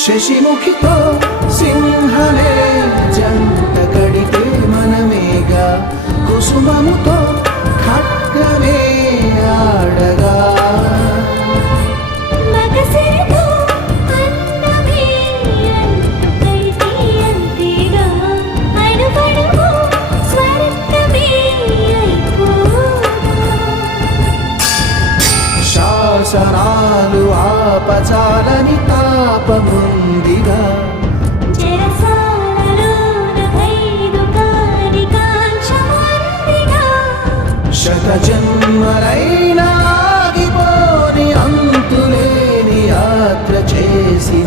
శశిముఖితో సింహమే జంట కడితే మనమేగా కుసుమముతో ఖడ్గమే ఆడగా శాసనాలు ఆపచాలని తాపముందిగా శత జన్మలైనా ఆగిపోని అంతులేని యాత్ర చేసి